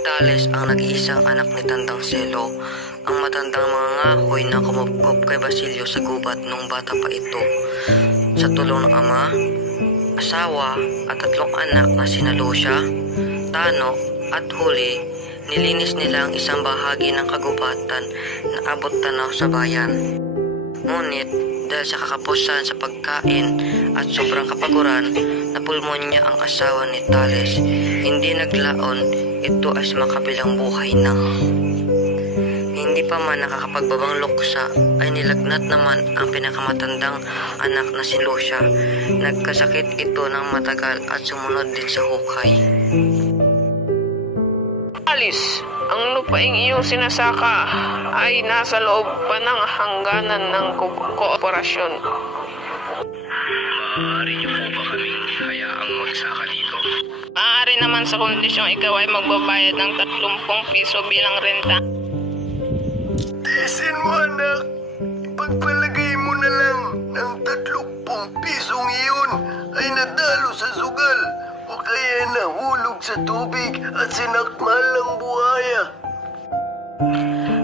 Tales ang nag-iisang anak ni Tandang Selo, ang matandang mga ngahoy na kumupkop kay Basilio sa gubat nung bata pa ito. Sa tulong ng ama, asawa at 3 anak na sina Lucia, Tano at Huli, nilinis nila ang isang bahagi ng kagubatan na abot tanaw sa bayan. Ngunit dahil sa kakapusan sa pagkain at sobrang kapaguran, napulmonya ang asawa ni Tales. Hindi naglaon, ito ay makabilang buhay na. Hindi pa man nakakapagbabang luksa ay nilagnat naman ang pinakamatandang anak na si Lucia. Nagkasakit ito ng matagal at sumunod din sa hukay. Alis, ang lupaing iyong sinasaka ay nasa loob pa ng hangganan ng kooperasyon. Maaari niyo po ba kaming hayaang magsaka dito? Maaari naman sa kondisyong ikaw ay magbabayad ng 30 piso bilang renta. Tisin mo, anak. Pagpalagay mo na lang ng 30 pisong iyon ay nadalo sa sugal o kaya nahulog sa tubig at sinakmal ng buhaya.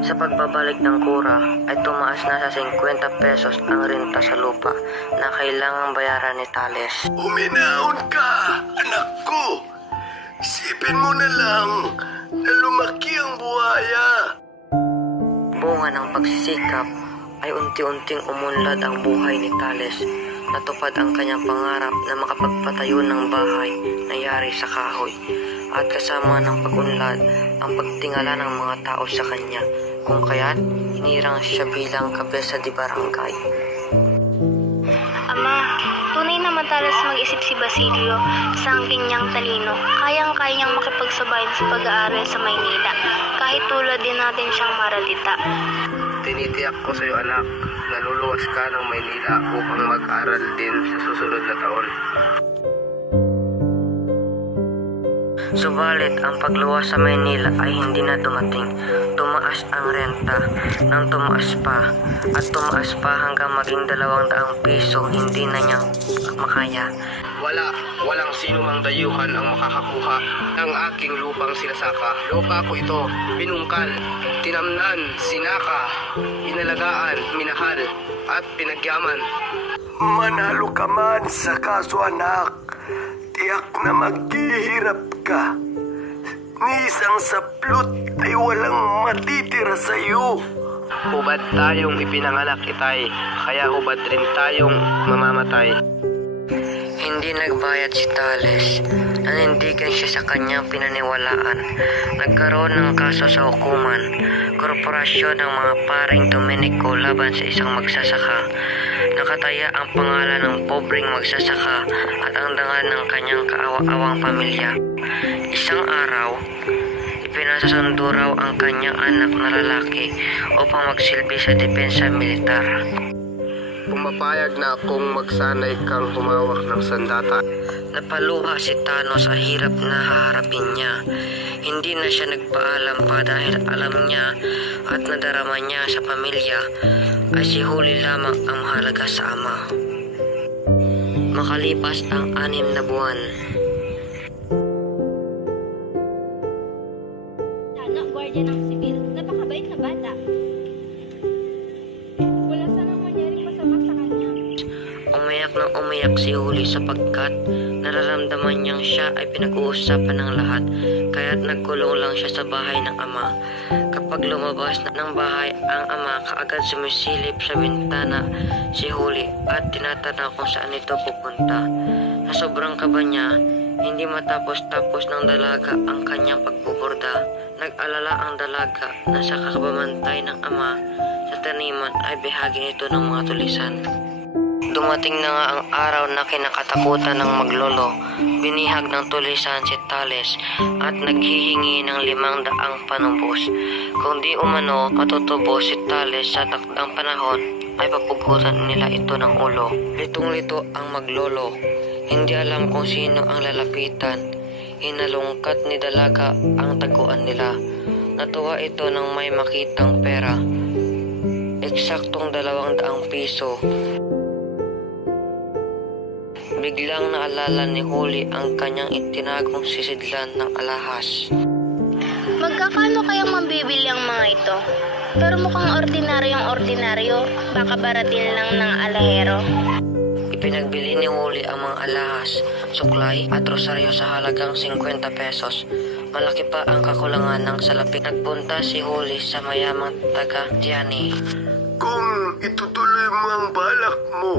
Sa pagbabalik ng kura ay tumaas na sa 50 pesos ang renta sa lupa na kailangang bayaran ni Tales. Uminaon ka, anak ko. Isipin mo na lang na lumaki ang buhaya. Bunga ng pagsisikap ay unti-unting umunlad ang buhay ni Tales. Natupad ang kanyang pangarap na makapagpatayo ng bahay na yari sa kahoy at kasama ng pag-unlad ang pagtingala ng mga tao sa kanya, kung kaya't hinirang siya bilang kabesa di barangay. Ama, tunay na matalas mag-isip si Basilio sa ang kanyang talino. Kayang-kaya niyang makipagsabayan sa pag-aaral sa Maynila, kahit tulad din natin siyang maradita. Tinitiyak ko sa iyo, anak, na luluwas ka ng Maynila upang mag-aral din sa susunod na taon. Subalit ang pagluwas sa Maynila ay hindi na dumating. Tumaas ang renta nang tumaas pa at tumaas pa hanggang maging 200 piso, hindi na niya makaya. Walang sino mang dayuhan ang makakakuha ng aking lupang sinasaka. Lupa ko ito, binungkal, tinamnan, sinaka, inalagaan, minahal, at pinagyaman. Manalo ka man sa kaso, anak. Tiyak na maghihirap ka. Ni isang saplot ay walang matitira sa iyo. Hubad tayong ipinanganak, itay, kaya hubad rin tayong mamamatay. Hindi nagbayad si Tales. Nanindigan siya sa kanyang pinaniwalaan. Nagkaroon ng kaso sa hukuman, korporasyon ng mga paring Domenico laban sa isang magsasaka. Nakataya ang pangalan ng pobreng magsasaka at ang dangal ng kanyang kaawa-awang pamilya. Isang araw, ipinasasundo raw ang kanyang anak na lalaki upang magsilbi sa depensa militar. Pumapayag na akong magsanay kang humawak ng sandata. Napaluha si Tano sa hirap na haharapin niya. Hindi na siya nagpaalam pa dahil alam niya at nadarama niya sa pamilya ay si Huli lamang ang mahalaga sa ama. Makalipas ang 6 na buwan, Tano, gwardiya ng sibil. Napakabait na bata. Wala sanang mangyaring masama sa kanya. umiyak ng umiyak si Huli sapagkat nararamdaman niyang siya ay pinag-uusapan ng lahat, kaya't nagkulong lang siya sa bahay ng ama. Kapag lumabas ng bahay ang ama, kaagad sumisilip sa bintana si Huli at tinatanaw kung saan ito pupunta. Sa sobrang kaba niya, hindi matapos-tapos ng dalaga ang kanyang pagbuburda. Nag-alala ang dalaga na sa kakabamantay ng ama sa taniman ay bahagi nito ng mga tulisan. Dumating na nga ang araw na kinakatakutan ng maglolo. Binihag ng tulisan si Tales at naghihingi ng 500 panumbos. Kung di umano matutubo si Tales sa takdang panahon, ay papugutan nila ito ng ulo. Litong-lito ang maglolo. Hindi alam kung sino ang lalapitan. Hinalungkat ni dalaga ang taguan nila. Natuwa ito nang may makitang pera. Eksaktong 200 piso. Biglang naalala ni Huli ang kanyang itinagong sisidlan ng alahas. pero mukhang ordinaryong-ordinaryo. Baka baratin lang ng alahero. Ipinagbili ni Huli ang mga alahas, suklay at rosaryo sa halagang 50 pesos. Malaki pa ang kakulangan ng salapi. Nagpunta si Huli sa mayamang taga Tiani. Kung itutuloy mo ang balak mo,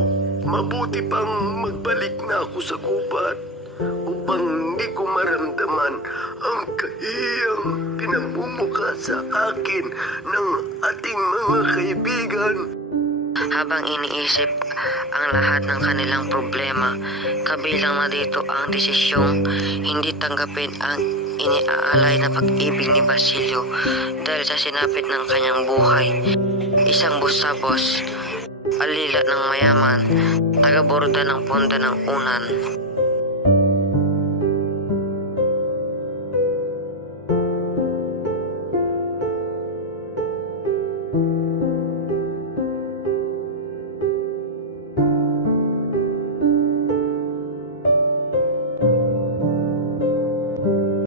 mabuti pang magbalik na ako sa gubat upang hindi ko maramdaman ang kahiyang pinamumuka sa akin ng ating mga kaibigan. Habang iniisip ang lahat ng kanilang problema, kabilang na dito ang desisyong hindi tanggapin ang iniaalay na pag-ibig ni Basilio dahil sa sinapit ng kanyang buhay. Isang busabos, alila ng mayaman, taga-borda ng ponda ng unan.